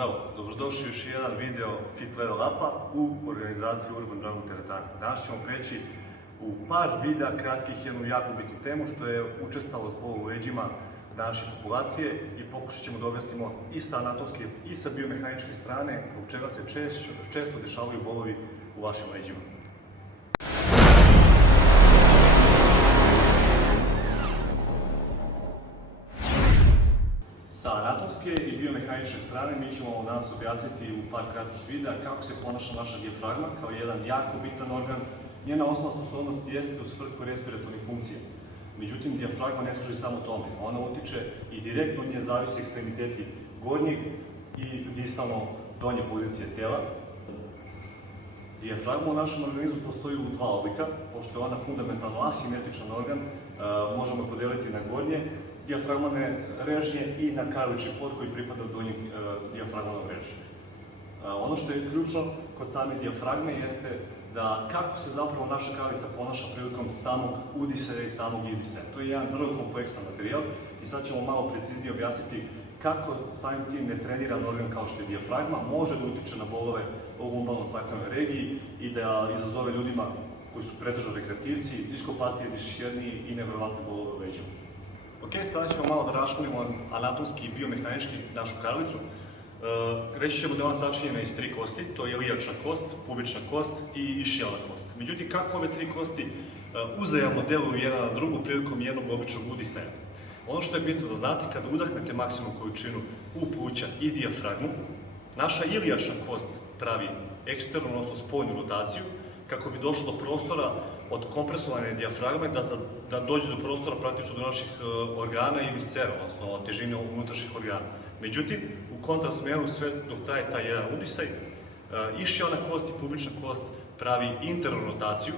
Zdravo, dobrodošli u još jedan video Fit Level Upa u organizaciji Urban Dragon Teretana. Danas ćemo preći u par videa kratkih jednu jako bitnu temu što je učestalost bola u leđima današnje populacije i pokušat ćemo da objasnimo i sa anatomske i sa biomehaničke strane zbog čega se često dešavaju bolovi u vašim leđima. Sa anatomske i biomehaničke strane mi ćemo danas objasniti u par kratkih videa kako se ponaša naša dijafragma kao jedan jako bitan organ. Njena osnovna sposobnost jeste u svrhu respiratornih funkcija. Međutim, dijafragma ne služi samo tome. Ona utiče i direktno od nje zavise ekstremiteti gornjeg i distalno donje pozicije tela. Dijafragma u našem organizmu postoji u dva oblika. Pošto je ona fundamentalno asimetričan organ, možemo podeliti na gornje dijafragmane režnje i na karlični pod koji pripada donjeg dijafragmanog režnje. Ono što je ključno kod same dijafragme jeste da kako se zapravo naša karlica ponaša prilikom samog udisaja i samog izdisaja. To je jedan vrlo kompleksan materijal i sad ćemo malo preciznije objasniti kako samim tim netreniran organ kao što je dijafragma može da utiče na bolove u lumbalno-sakranoj regiji i da izazove ljudima koji su pretežno rekreativci, diskopatije, disšernije i nevjerovatne bolove u leđima. Ok, sada ćemo malo da raškolimo anatomski i biomehanički našu karlicu. Reći ćemo da je ona sačinjena iz tri kosti, to je ilijačna kost, pubična kost i išijalna kost. Međutim, kako ove tri kosti uzajamno deluju jedna na drugu prilikom jednog običnog udisaja? Ono što je bitno da znate, kada udahnete maksimum količinu u pluća i dijafragmu, naša ilijačna kost pravi eksternu, odnosno spoljnu rotaciju, kako bi došlo do prostora od kompresovane dijafragme da dođe do prostora praktično do naših organa i viscera, odnosno težine unutrašnjih organa. Međutim, u kontrasmeru sve dok traje taj jedan udisaj, išijalna kost i pubična kost pravi internu rotaciju.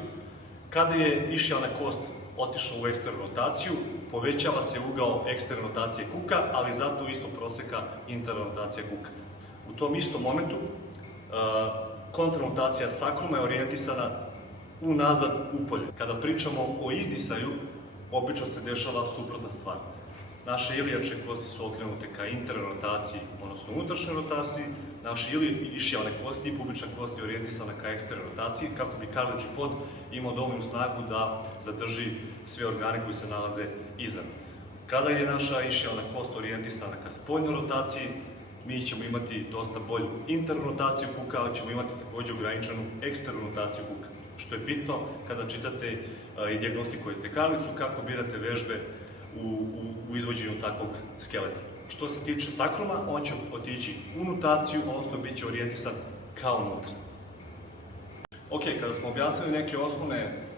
Kada je išijalna kost otišla u eksternu rotaciju, povećava se ugao eksterne rotacije kuka, ali zato isto proseka interna rotacija kuka. U tom istom momentu kontrarotacija sakruma je orijentisana unazad upolje. Kada pričamo o izdisaju, obično se dešava suprotna stvar. Naše ilijačne kosti su okrenute ka internoj rotaciji, odnosno unutrašnjoj rotaciji, naše išijalne kosti i pubična kost je orijentisana ka eksternoj rotaciji, kako bi karlični pod imao dovoljnu snagu da zadrži sve organe koji se nalaze iznad. Kada je naša išijalna kost orijentisana ka spoljnoj rotaciji, mi ćemo imati dosta bolju internu rotaciju kuka, ali ćemo imati također ograničenu eksternu rotaciju kuka. Što je bitno kada čitate i dijagnostikujete karlicu, kako birate vežbe u izvođenju takvog skeleta. Što se tiče sakruma, on će otići u notaciju, odnosno bit će orijentisan kao unutra. Ok, kada smo objasnili neke osnovne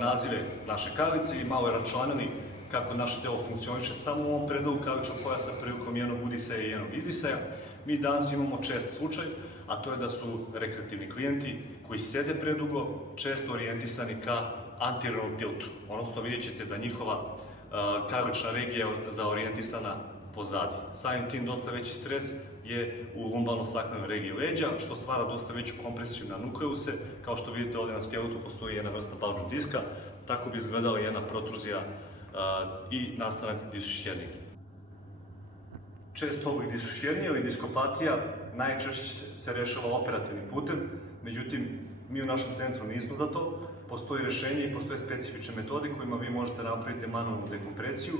nazive naše karlice i malo je računali kako naše telo funkcioniše samo u ovom predelu karličnog pojasa prilikom jednog udisaja i jednog izdisaja, mi danas imamo čest slučaj, a to je da su rekreativni klijenti koji sede predugo, često orijentisani ka anteriornom tiltu. Odnosno vidjet ćete da njihova karlična regija je zaorijentisana pozadi. Samim tim dosta veći stres je u lumbalno-sakranoj regiji leđa, što stvara dosta veću kompresiju na nukleuse. Kao što vidite ovdje na skeletu postoji jedna vrsta bulge diska, tako bi izgledala jedna protruzija i nastanak disšernije. Čest oblik disšernije ili diskopatija najčešće se rešava operativnim putem, međutim mi u našem centru nismo za to. Postoji rešenje i postoje specifične metode kojima vi možete napraviti manualnu dekompresiju.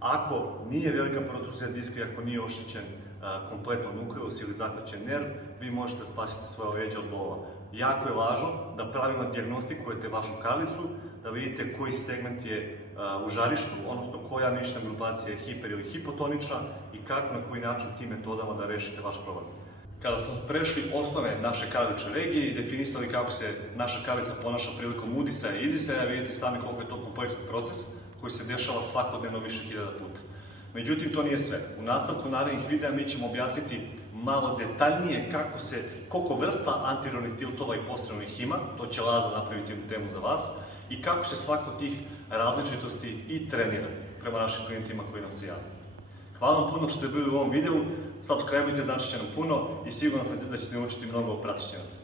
Ako nije velika protruzija diska i ako nije oštećen kompletno nukleus ili zahvaćen nerv, vi možete spasiti svoje leđa od bolova. Jako je važno da pravilno dijagnostikujete vašu karlicu, da vidite koji segment je u žarištu, odnosno koja mišićna grupacija je hiper ili hipotonična i kako na koji način tim metodama da rešite vaš problem. Kada smo prešli osnove naše karlične regije i definisali kako se naša karlica ponaša prilikom udisaja i izdisaja, vidite sami koliko je to kompleksan proces koji se dešava svakodnevno više hiljada puta. Međutim, to nije sve. U nastavku narednih videa mi ćemo objasniti malo detaljnije koliko vrsta anteriornih tiltova i posteriornih ima, to će Laza napraviti jednu temu za vas, i kako se svako od tih različitosti i trenira prema našim klijentima koji nam se javljaju. Hvala vam puno što ste bili u ovom videu, subscribeujte, znači će nam puno i siguran sam da ćete naučiti mnogo, pratit će nas.